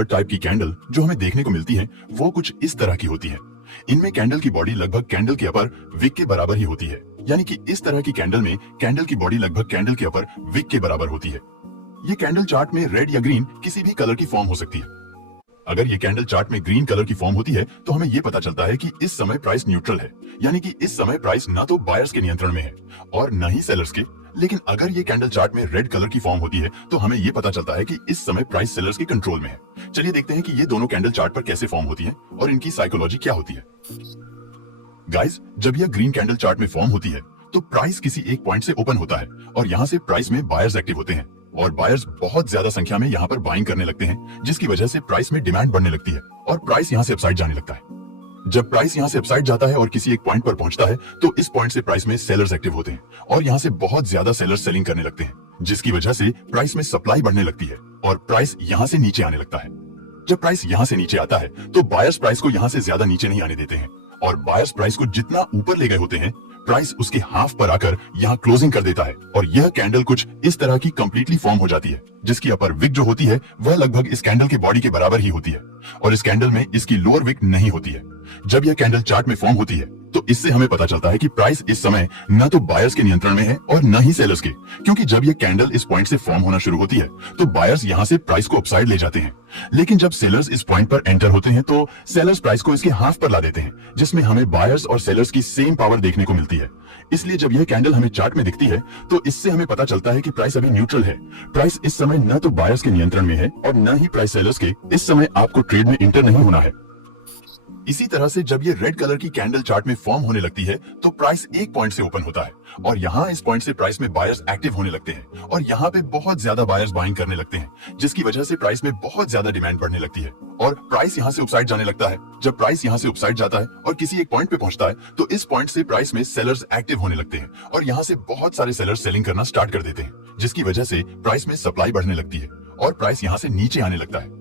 Third type की candle जो हमें देखने को मिलती है वो कुछ इस तरह की होती है। इनमें कैंडल की बॉडी लगभग कैंडल के अपर विक के बराबर ही होती है, यानी कि इस तरह की कैंडल में कैंडल की बॉडी लगभग कैंडल के अपर विक के बराबर होती है। ये कैंडल चार्ट में रेड या ग्रीन किसी भी कलर की फॉर्म हो सकती है। अगर ये कैंडल चार्ट में ग्रीन कलर की फॉर्म होती है तो हमें ये पता चलता है कि इस समय प्राइस न्यूट्रल है, यानी कि इस समय प्राइस ना तो बायर्स के नियंत्रण में है और न ही सेलर्स के। लेकिन अगर ये कैंडल चार्ट में रेड कलर की फॉर्म होती है तो हमें ये पता चलता है कि इस समय प्राइस सेलर्स के कंट्रोल में है। चलिए देखते हैं कि ये दोनों कैंडल चार्ट पर कैसे फॉर्म होती है और इनकी साइकोलॉजी क्या होती है। गाइस, जब यह ग्रीन कैंडल चार्ट में फॉर्म होती है तो प्राइस किसी एक पॉइंट से ओपन होता है और यहाँ से प्राइस में बायर्स एक्टिव होते हैं और बायर्स बहुत ज्यादा संख्या में यहाँ पर बाइंग करने लगते हैं, जिसकी वजह से प्राइस में डिमांड बढ़ने लगती है और प्राइस यहाँ से अपसाइड जाने लगता है। जब प्राइस यहाँ से अपसाइड जाता है और किसी एक पॉइंट पर पहुंचता है तो इस पॉइंट से प्राइस में सेलर्स एक्टिव होते हैं और यहाँ से बहुत ज्यादा सेलर्स सेलिंग करने लगते हैं, जिसकी वजह से प्राइस में सप्लाई बढ़ने लगती है और प्राइस यहाँ से नीचे आने लगता है। जब प्राइस यहाँ से नीचे आता है तो बायर्स प्राइस को यहाँ से ज्यादा नीचे नहीं आने देते हैं और बायर्स प्राइस को जितना ऊपर ले गए होते हैं प्राइस उसके हाफ पर आकर यहाँ क्लोजिंग कर देता है और यह कैंडल कुछ इस तरह की कंप्लीटली फॉर्म हो जाती है, जिसकी अपर विक जो होती है वह लगभग इस कैंडल के बॉडी के बराबर ही होती है और इस कैंडल में इसकी लोअर विक नहीं होती है। जब यह कैंडल चार्ट में फॉर्म होती है तो इससे हमें पता चलता है कि प्राइस इस समय न तो बायर्स के नियंत्रण में है और न ही सेलर्स के, क्योंकि जब यह कैंडल इस पॉइंट से फॉर्म होना शुरू होती है तो बायर्स यहाँ से प्राइस को अपसाइड ले जाते हैं, लेकिन जब सेलर्स इस पॉइंट पर एंटर होते हैं तो सेलर्स प्राइस को इसके हाफ पर ला देते हैं, जिसमें हमें बायर्स और सेलर्स की सेम पावर देखने को मिलती है। इसलिए जब यह कैंडल हमें चार्ट में दिखती है तो इससे हमें पता चलता है कि प्राइस अभी न्यूट्रल है। प्राइस इस समय न तो बायर्स के नियंत्रण में है और न ही प्राइस सेलर्स के। इस समय आपको ट्रेड में इंटर नहीं होना है। इसी तरह से जब ये रेड कलर की कैंडल चार्ट में फॉर्म होने लगती है तो प्राइस एक पॉइंट से ओपन होता है और यहाँ इस पॉइंट से प्राइस में बायर्स एक्टिव होने लगते हैं और यहाँ पे बहुत ज्यादा बायर्स बाइंग करने लगते हैं, जिसकी वजह से प्राइस में बहुत ज्यादा डिमांड बढ़ने लगती है और प्राइस यहाँ से अपसाइड जाने लगता है। जब प्राइस यहाँ से अपसाइड जाता है और किसी एक पॉइंट पे पहुंचता है तो इस पॉइंट से प्राइस में सेलर्स एक्टिव होने लगते हैं और यहाँ से बहुत सारे सेलर्स सेलिंग करना स्टार्ट कर देते हैं, जिसकी वजह से प्राइस में सप्लाई बढ़ने लगती है और प्राइस यहाँ से नीचे आने लगता है।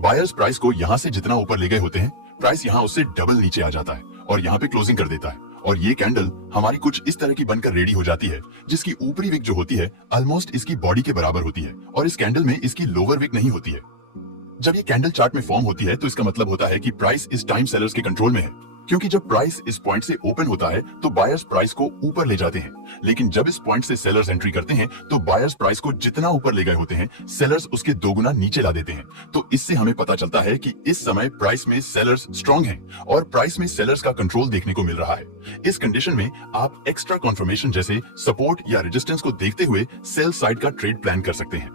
बायर्स प्राइस को यहाँ से जितना ऊपर ले गए होते हैं प्राइस यहाँ उससे डबल नीचे आ जाता है और यहाँ पे क्लोजिंग कर देता है और ये कैंडल हमारी कुछ इस तरह की बनकर रेडी हो जाती है, जिसकी ऊपरी विक जो होती है ऑलमोस्ट इसकी बॉडी के बराबर होती है और इस कैंडल में इसकी लोअर विक नहीं होती है। जब ये कैंडल चार्ट में फॉर्म होती है तो इसका मतलब होता है कि प्राइस इस टाइम सेलर्स के कंट्रोल में है, क्योंकि जब प्राइस इस पॉइंट से ओपन होता है तो बायर्स प्राइस को ऊपर ले जाते हैं, लेकिन जब इस पॉइंट से सेलर्स एंट्री करते हैं तो बायर्स प्राइस को जितना ऊपर ले गए होते हैं सेलर्स उसके दोगुना नीचे ला देते हैं। तो इससे हमें पता चलता है कि इस समय प्राइस में सेलर्स स्ट्रांग हैं और प्राइस में सेलर्स का कंट्रोल देखने को मिल रहा है। इस कंडीशन में आप एक्स्ट्रा कन्फर्मेशन जैसे सपोर्ट या रेजिस्टेंस को देखते हुए सेल साइड का ट्रेड प्लान कर सकते हैं।